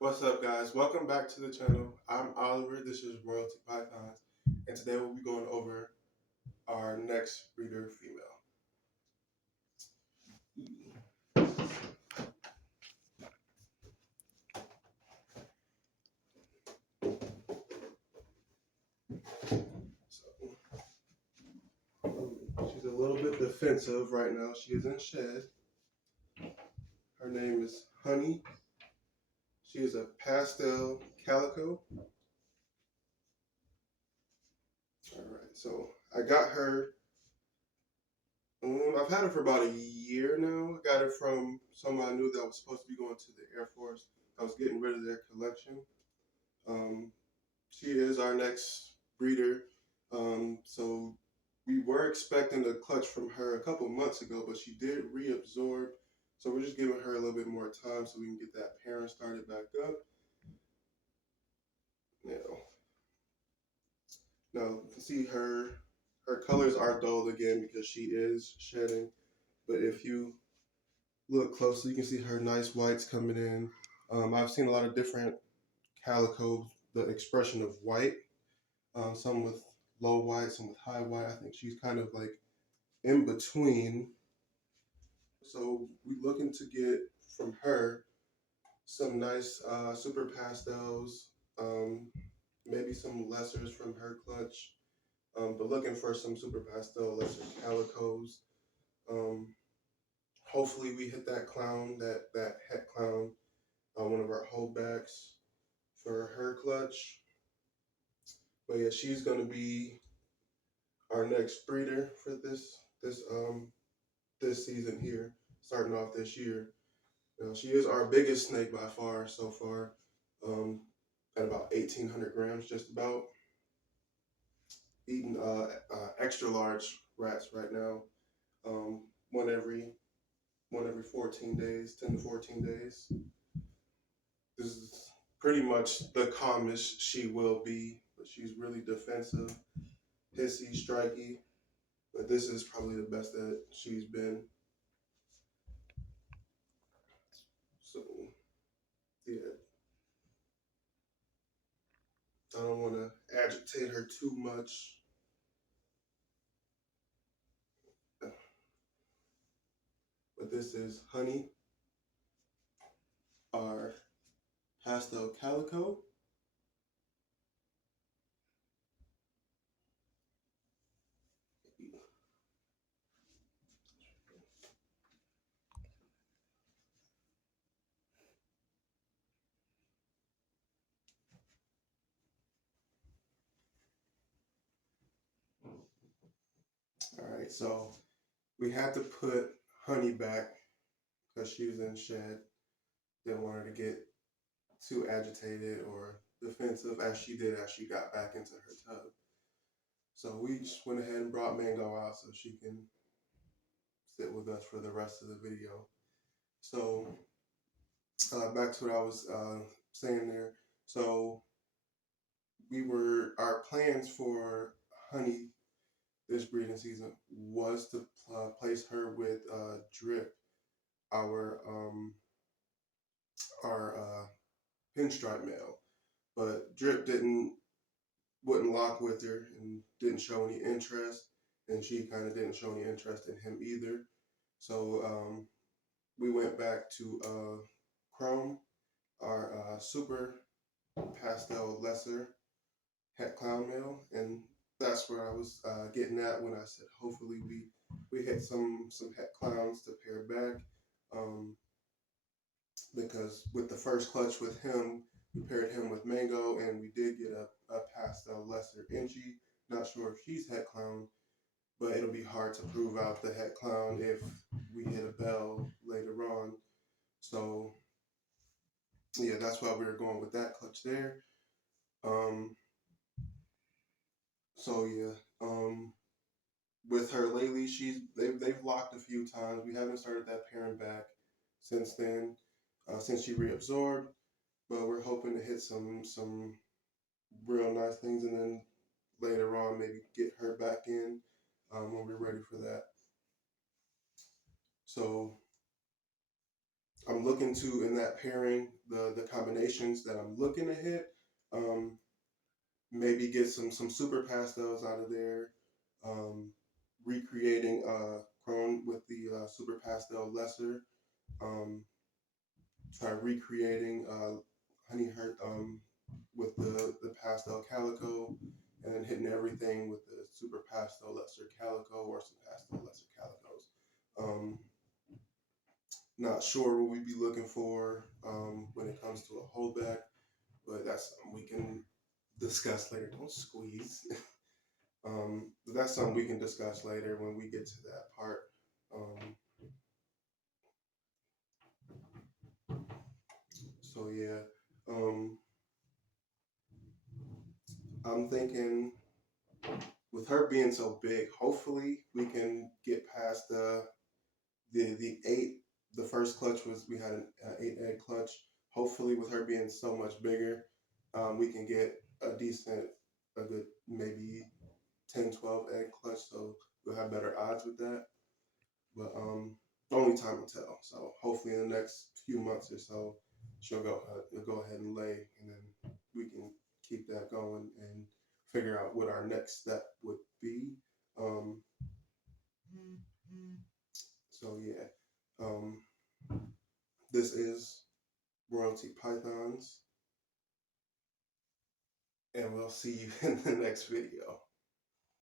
What's up, guys? Welcome back to the channel. I'm Oliver. This is Royalty Pythons, and today we'll be going over our next breeder female. So, she's a little bit defensive right now. She is in shed. Her name is Honey. She is a pastel calico. All right, so I got her. I've had her for about a year now. I got her from someone I knew that was supposed to be going to the Air Force. I was getting rid of their collection. Um, she is our next breeder. So we were expecting a clutch from her a couple months ago, but she did reabsorb. So we're just giving her a little bit more time so we can get that parent started back up. Now you can see her colors are dulled again because she is shedding. But if you look closely, you can see her nice whites coming in. I've seen a lot of different calicos, the expression of white. Some with low white, some with high white. I think she's kind of like in between. So we're looking to get from her some nice super pastels, maybe some lessers from her clutch, but looking for some super pastel lesser calicos. Um, Hopefully we hit that clown, that het clown, one of our holdbacks for her clutch. But yeah, she's gonna be our next breeder for this season here, starting off this year. She is our biggest snake by far so far, at about 1,800 grams, just about. Eating extra large rats right now, um, one every 14 days, 10 to 14 days. This is pretty much the calmest she will be, but she's really defensive, hissy, striky. But this is probably the best that she's been. So yeah, I don't want to agitate her too much. But this is Honey, our pastel calico. All right, so we had to put Honey back because she was in shed. Didn't want her to get too agitated or defensive as she did as she got back into her tub. So we just went ahead and brought Mango out so she can sit with us for the rest of the video. So back to what I was saying there. So our plans for Honey this breeding season was to place her with Drip, our pinstripe male, but Drip wouldn't lock with her and didn't show any interest, and she kind of didn't show any interest in him either. So we went back to Chrome, our super pastel lesser het clown male, and that's where I was getting at when I said hopefully we hit some het clowns to pair back, because with the first clutch with him, we paired him with Mango, and we did get a pastel lesser Inchi. Not sure if she's het clown, but it'll be hard to prove out the het clown if we hit a bell later on. So yeah, that's why we were going with that clutch there. Um, so yeah, with her lately, they've locked a few times. We haven't started that pairing back since then, since she reabsorbed. But we're hoping to hit some real nice things, and then later on maybe get her back in when we're ready for that. So I'm looking to in that pairing the combinations that I'm looking to hit. Um, Maybe get some super pastels out of there. Um, Recreating chrome with the super pastel lesser. Um, Try recreating honey heart with the pastel calico, and then hitting everything with the super pastel lesser calico or some pastel lesser calicos. Um, Not sure what we'd be looking for when it comes to a holdback, but that's something we can discuss later. Don't squeeze. But that's something we can discuss later when we get to that part. Um, so yeah, um, I'm thinking with her being so big, hopefully we can get past the eight. The first clutch was we had an 8 egg clutch. Hopefully, with her being so much bigger, we can get a good maybe 10, 12 egg clutch. So we'll have better odds with that. But only time will tell. So hopefully, in the next few months or so, she'll go ahead and lay, and then we can keep that going and figure out what our next step would be. Um, so yeah, um, this is Royalty Pythons, and we'll see you in the next video.